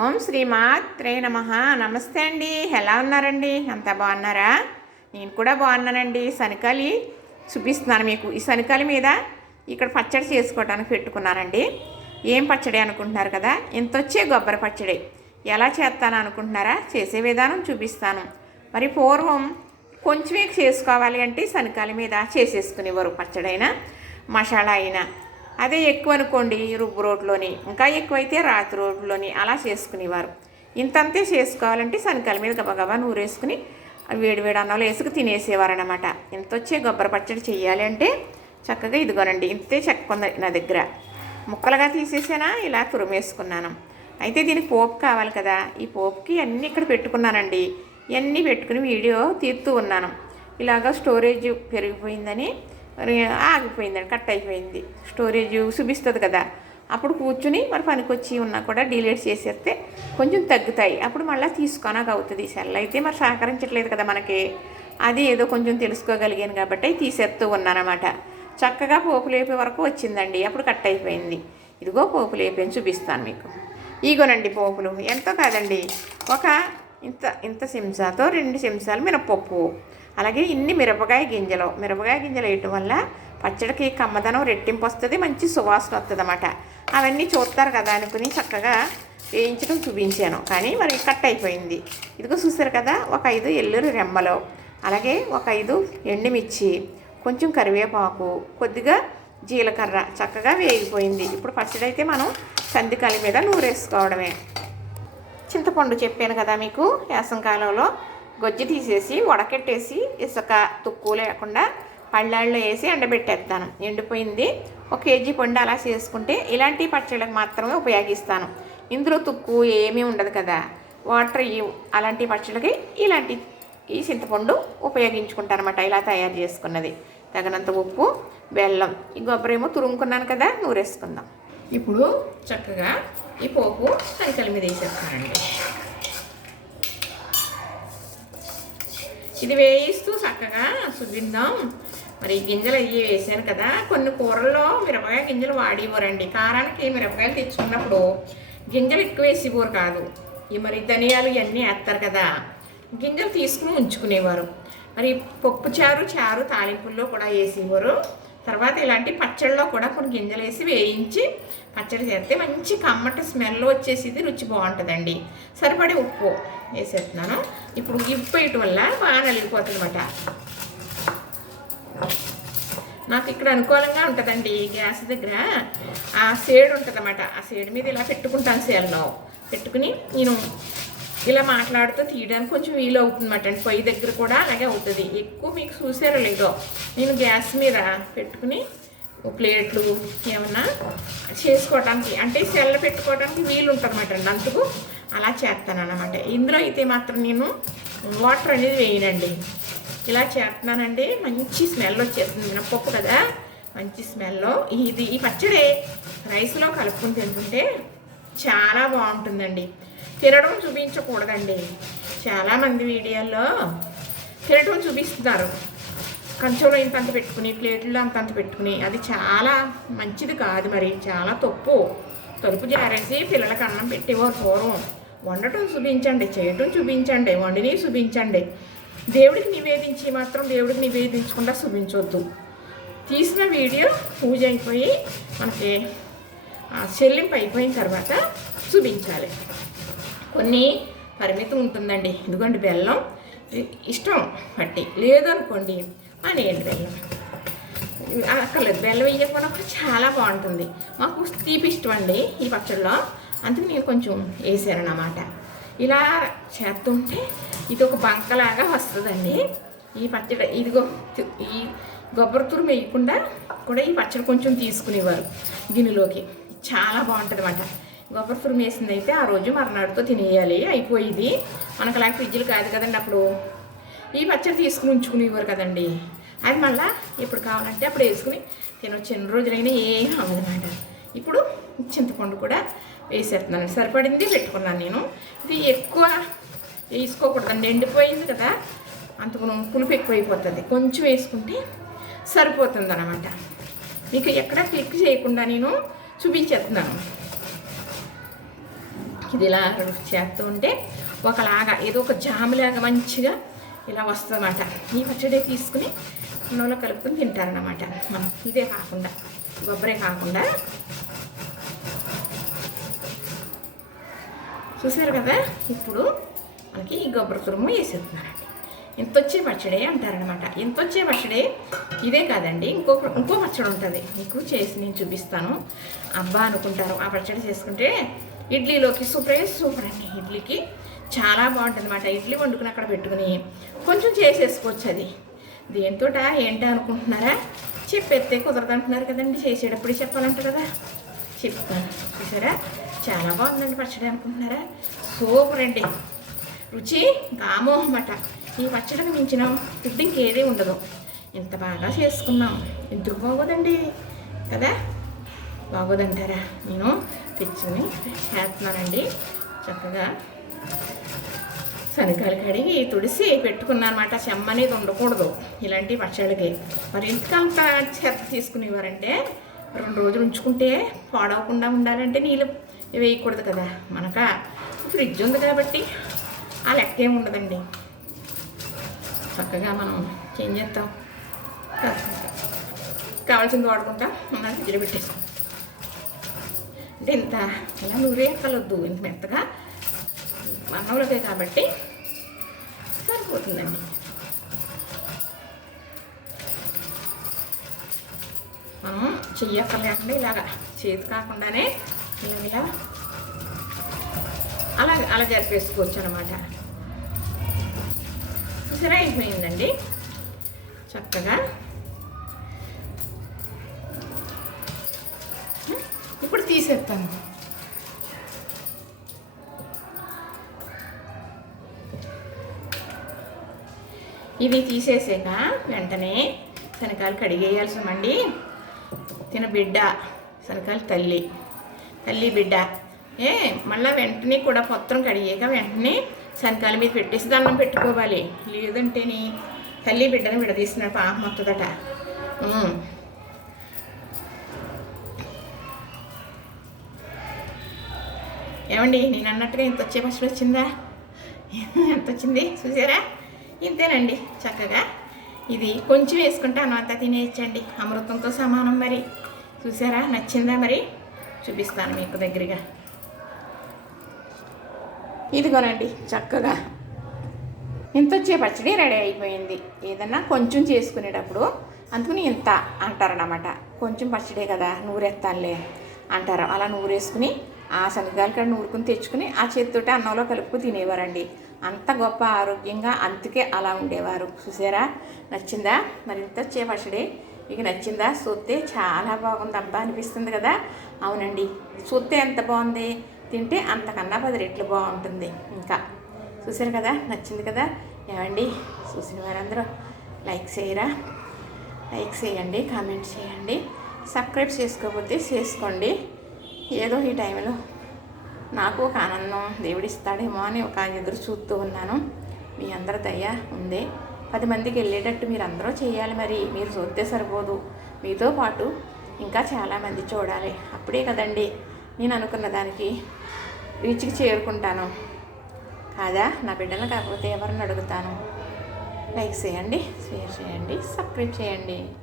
ఓం శ్రీమాత్రే నమః. నమస్తే అండి. ఎలా ఉన్నారండి? అంతా బాగున్నారా? నేను కూడా బాగున్నానండి. శనకాలి చూపిస్తున్నాను మీకు. ఈ శనకాలి మీద ఇక్కడ పచ్చడి చేసుకోవడానికి పెట్టుకున్నానండి. ఏం పచ్చడి అనుకుంటున్నారు కదా? ఇంత వచ్చే కొబ్బరి పచ్చడి ఎలా చేస్తాను అనుకుంటున్నారా? చేసే విధానం చూపిస్తాను. మరి పూర్వం కొంచెమే చేసుకోవాలి అంటే శనకాలి మీద చేసేసుకునేవారు పచ్చడైనా మసాలా అయినా. అదే ఎక్కువ అనుకోండి రుబ్బు రోడ్లోని, ఇంకా ఎక్కువైతే రాతి రోడ్లోని అలా చేసుకునేవారు. ఇంతంతే చేసుకోవాలంటే శనకాల మీద గబగబా నూరేసుకుని వేడివేడి అన్నంలో వేసుకు తినేసేవారు అనమాట. ఇంత వచ్చే కొబ్బరి పచ్చడి చెయ్యాలి అంటే చక్కగా ఇదిగోనండి, ఇంతే చెక్క ఉంది నా దగ్గర. ముక్కలుగా తీసేసానా ఇలా తురిమేసుకున్నాను. అయితే దీనికి పోపు కావాలి కదా, ఈ పోపుకి అన్నీ ఇక్కడ పెట్టుకున్నానండి. ఇవన్నీ పెట్టుకుని వీడియో తీరుతూ ఉన్నాను. ఇలాగా స్టోరేజ్ పెరిగిపోయిందని ఆగిపోయిందండి, కట్ అయిపోయింది. స్టోరేజ్ చూపిస్తుంది కదా, అప్పుడు కూర్చుని మరి పనికొచ్చి ఉన్నా కూడా డిలీట్ చేసేస్తే కొంచెం తగ్గుతాయి. అప్పుడు మళ్ళీ తీసుకోనాక అవుతుంది. సెల్ అయితే మరి సహకరించట్లేదు కదా మనకి. అది ఏదో కొంచెం తెలుసుకోగలిగాను కాబట్టి తీసేస్తూ ఉన్నానన్నమాట. చక్కగా పోపు లేపే వరకు వచ్చిందండి, అప్పుడు కట్ అయిపోయింది. ఇదిగో పోపు లేపని చూపిస్తాను మీకు. ఇగోనండి పోపులు, ఎంతో కాదండి, ఒక ఇంత ఇంత చెంచాతో 2 చెంచాలు మినపప్పు, అలాగే ఇన్ని మిరపకాయ గింజలు వేయటం వల్ల పచ్చడికి కమ్మదనం రెట్టింపు వస్తుంది, మంచి సువాసన వస్తుంది అన్నమాట. అవన్నీ చూస్తారు కదా అనుకుని చక్కగా వేయించడం చూపించాను, కానీ మరి కట్ అయిపోయింది. ఇదిగో చూసారు కదా, ఒక 5 ఎల్లుల్లి రెమ్మలు, అలాగే ఒక 5 ఎండుమిర్చి, కొంచెం కరివేపాకు, కొద్దిగా జీలకర్ర చక్కగా వేగిపోయింది. ఇప్పుడు పచ్చడి అయితే మనం సందికాలి మీద నూరేసుకోవడమే. చింతపండు చెప్పాను కదా మీకు, వేసంకాలంలో గొజ్జి తీసేసి వడకెట్టేసి ఇసుక తుక్కు లేకుండా పళ్ళాల్లో వేసి ఎండబెట్టేస్తాను. ఎండిపోయింది. 1 కేజీ పండు అలా చేసుకుంటే ఇలాంటి పచ్చళ్ళకి మాత్రమే ఉపయోగిస్తాను. ఇందులో తుక్కు ఏమీ ఉండదు కదా, వాటర్ అలాంటి పచ్చళ్ళకి ఇలాంటి ఈ చింతపండు ఉపయోగించుకుంటాను అనమాట. ఇలా తయారు చేసుకున్నది. తగినంత ఉప్పు, బెల్లం, ఈ కొబ్బరి ఏమో తురుముకున్నాను కదా, నూరేసుకుందాం. ఇప్పుడు చక్కగా ఈ పోపు శనకల మీద వేసేస్తానండి. ఇది వేయిస్తూ చక్కగా చూపిద్దాం. మరి గింజలు అయ్యి వేసాను కదా, కొన్ని కూరల్లో మిరపకాయ గింజలు వాడివ్వరండి. కారానికి మిరపకాయలు తెచ్చుకున్నప్పుడు గింజలు ఎక్కువ వేసేవారు కాదు. ఈ మరి ధనియాలు ఇవన్నీ వేస్తారు కదా, గింజలు తీసుకుని ఉంచుకునేవారు. మరి పప్పు చారు తాలింపుల్లో కూడా వేసేవారు. తర్వాత ఇలాంటి పచ్చళ్ళలో కూడా కొన్ని గింజలు వేసి వేయించి పచ్చడి చేస్తే మంచి కమ్మటి స్మెల్ వచ్చేసి రుచి బాగుంటుందండి. సరిపడే ఉప్పు వేసేస్తున్నాను. ఇప్పుడు ఉప్పు వేయటం వల్ల బాగా నలిగిపోతుంది అన్నమాట. నాకు ఇక్కడ అనుకూలంగా ఉంటుందండి, గ్యాస్ దగ్గర ఆ సేడు ఉంటుంది అన్నమాట. ఆ సేడు మీద ఇలా పెట్టుకుంటాను, సేల్లో పెట్టుకుని నేను ఇలా మాట్లాడుతూ తీయడానికి కొంచెం వీలు అవుతుంది అన్నమాట అండి. పొయ్యి దగ్గర కూడా అలాగే అవుతుంది. ఎక్కువ మీకు చూసారో లేదో, నేను గ్యాస్ మీద పెట్టుకుని ప్లేట్లు ఏమన్నా చేసుకోవడానికి అంటే సెల్ల పెట్టుకోవడానికి వీలు ఉంటుంది అన్నమాట అండి. అందుకు అలా చేస్తాను అన్నమాట. ఇందులో అయితే మాత్రం నేను వాటర్ అనేది వేయనండి, ఇలా చేస్తున్నానండి. మంచి స్మెల్ వచ్చేస్తుంది, మినపప్పు కదా, మంచి స్మెల్. ఈ పచ్చడి రైస్లో కలుపుకొని తింటుంటే చాలా బాగుంటుందండి. తినడం చూపించకూడదండి. చాలామంది వీడియోల్లో తినడం చూపిస్తున్నారు, కంచంలో ఇంతంత పెట్టుకుని ప్లేట్లో అంతంత పెట్టుకుని. అది చాలా మంచిది కాదు, మరి చాలా తలుపు జారేసి పిల్లలకి అన్నం పెట్టేవారు పూర్వం. వండటం చూపించండి, చేయటం చూపించండి, వండిని చూపించండి. దేవుడికి నివేదించి మాత్రం దేవుడికి నివేదించకుండా చూపించవద్దు. తీసిన వీడియో పూజ అయిపోయి మనకి చెల్లింపు అయిపోయిన తర్వాత చూపించాలి. కొన్ని పరిమితం ఉంటుందండి. ఎందుకంటే బెల్లం ఇష్టం బట్టి, లేదనుకోండి అనేయండి. బెల్లం అక్కర్లేదు, బెల్లం వేయకపోయినా చాలా బాగుంటుంది. మాకు తీపి ఇష్టం అండి ఈ పచ్చడిలో, అందుకు నేను కొంచెం వేసానన్నమాట. ఇలా చేస్తుంటే ఇది ఒక బంకలాగా వస్తుందండి ఈ పచ్చడి. ఇదిగో ఈ కొబ్బరి తురుము వేయకుండా కూడా ఈ పచ్చడి కొంచెం తీసుకునేవారు గిన్నెలోకి, చాలా బాగుంటుంది అన్నమాట. కొబ్బరి తురుము వేసింది అయితే ఆ రోజు మర్నాడుతో తినేయాలి, అయిపోయింది. మనకు అలాంటి ఫ్రిడ్జ్లు కాదు కదండి అప్పుడు. ఈ పచ్చడి తీసుకుని ఉంచుకునేవారు కదండి, అది మళ్ళీ ఎప్పుడు కావాలంటే అప్పుడు వేసుకుని తినొచ్చు. ఎన్ని రోజులైనా ఏం అవ్వదన్నమాట. ఇప్పుడు చింతపండు కూడా వేసేస్తున్నాను, సరిపడింది పెట్టుకున్నాను నేను. ఇది ఎక్కువ వేసుకోకూడదండి, ఎండిపోయింది కదా, అంతకు పులుపు ఎక్కువైపోతుంది. కొంచెం వేసుకుంటే సరిపోతుంది అన్నమాట. మీకు ఎక్కడ క్లిక్ చేయకుండా నేను చూపించేస్తున్నాను. ఇది ఇలా చేస్తూ ఉంటే ఒకలాగా ఏదో ఒక జాములాగా మంచిగా ఇలా వస్తుందన్నమాట. ఈ పచ్చడి తీసుకుని అన్నంలో కలుపుకొని తింటారన్నమాట. మనం ఇదే కాకుండా కొబ్బరే కాకుండా చూసారు కదా. ఇప్పుడు మనకి ఈ కొబ్బరి తురుము వేసేస్తున్నారండి. ఇంతొచ్చే పచ్చడి అంటారనమాట. ఇంతొచ్చే పచ్చడి ఇదే కాదండి, ఇంకో పచ్చడి ఉంటుంది, మీకు చేసి నేను చూపిస్తాను. అబ్బా అనుకుంటారు ఆ పచ్చడి చేసుకుంటే. ఇడ్లీలోకి సూపర్ అండి. ఇడ్లీకి చాలా బాగుంటుంది అనమాట. ఇడ్లీ వండుకుని అక్కడ పెట్టుకుని కొంచెం చేసేసుకోవచ్చు. అది దేంతో ఏంటి అనుకుంటున్నారా? చెప్పేస్తే కుదరదు అంటున్నారు కదండి. చేసేటప్పుడు చెప్పాలంట కదా, చెప్తాను. చూసారా చాలా బాగుందండి పచ్చడి అనుకుంటున్నారా? సూపర్ అండి. రుచి గామో అన్నమాట. ఈ పచ్చడికి మించిన ఫుడ్ ఇంకేదీ ఉండదు. ఇంత బాగా చేసుకున్నాం, ఎందుకు బాగోదండి కదా? బాగోదంటారా? నేను తెచ్చుకుని చేస్తున్నానండి. చక్కగా శనగలు కడిగి తుడిసి పెట్టుకున్నాను అనమాట. చెమ్మ అనేది ఉండకూడదు ఇలాంటి పచ్చడికి. మరి ఇంటికంత చెత్త తీసుకునేవారంటే 2 రోజులు ఉంచుకుంటే పాడవకుండా ఉండాలంటే నీళ్ళు వేయకూడదు కదా. మనక ఫ్రిడ్జ్ ఉంది కాబట్టి ఆ లెక్క ఏమి ఉండదండి. చక్కగా మనం ఏం చేస్తాం, కావాల్సింది వాడుకుంటాం, మన ఫ్రిడ్జ్లో పెట్టేస్తాం. అంటే ఇంత ఇలా నూరే కలవద్దు, ఇంత మెత్తగా అన్నంలోకే కాబట్టి సరిపోతుందండి. మనం చెయ్యక్కర్లేకుండా ఇలాగా చేతి కాకుండానే ఇలా అలా జరిపేసుకోవచ్చు అనమాట. చూసారా అయిపోయిందండి చక్కగా. ఇప్పుడు తీసేస్తాను. ఇది తీసేసాక వెంటనే శనగలు కడిగేయాల్సిందండి. తిన బిడ్డ శనగలు తల్లి బిడ్డ మళ్ళీ వెంటనే కూడా పొత్తం కడిగాక వెంటనే శనగల మీద పెట్టేసి దండం పెట్టుకోవాలి. లేదంటేని తల్లి బిడ్డని విడదీసినట్టు పాపం వస్తుందట. ఏమండి నేను అన్నట్టుగా ఇంత వచ్చే పచ్చడి వచ్చిందా? ఎంత వచ్చింది చూసారా? ఇంతేనండి చక్కగా. ఇది కొంచెం వేసుకుంటే అన్నంతా తినేయచ్చండి, అమృతంతో సమానం. మరి చూసారా, నచ్చిందా? మరి చూపిస్తాను మీకు దగ్గరగా. ఇదిగోనండి చక్కగా ఇంత వచ్చే పచ్చడి రెడీ అయిపోయింది. ఏదన్నా కొంచెం చేసుకునేటప్పుడు అందుకని ఇంత అంటారన్నమాట. కొంచెం పచ్చడే కదా నూరేస్తానులే అంటారు. అలా నూరేసుకుని ఆ శనగకాయలు కూడా నూరుకుని తెచ్చుకుని ఆ చేతితోటి అన్నంలో కలుపుకు తినేవారండి. అంత గొప్ప ఆరోగ్యంగా, అందుకే అలా ఉండేవారు. చూసారా, నచ్చిందా? మరి ఇంత వచ్చే పచ్చడి మీకు నచ్చిందా? చూస్తే చాలా బాగుంది అబ్బా అనిపిస్తుంది కదా. అవునండి, చూస్తే ఎంత బాగుంది, తింటే అంతకన్నా 10 రెట్లు బాగుంటుంది. ఇంకా చూసారు కదా, నచ్చింది కదా. ఏమండి చూసిన వారందరూ లైక్ చేయరా? లైక్ చేయండి, కామెంట్ చేయండి, సబ్స్క్రైబ్ చేసుకోకపోతే చేసుకోండి. ఏదో ఈ టైంలో నాకు ఒక ఆనందం దేవుడిస్తాడేమో అని ఒక ఎదురు చూస్తూ ఉన్నాను. మీ అందరి దయ ఉంది. 10 మందికి వెళ్ళేటట్టు మీరు అందరూ చేయాలి. మరి మీరు చూస్తే సరిపోదు, మీతో పాటు ఇంకా చాలామంది చూడాలి. అప్పుడే కదండి నేను అనుకున్న దానికి రీచ్కి చేరుకుంటాను కాదా. నా బిడ్డలు కాకపోతే ఎవరిని అడుగుతాను? లైక్ చేయండి, షేర్ చేయండి, సబ్స్క్రైబ్ చేయండి.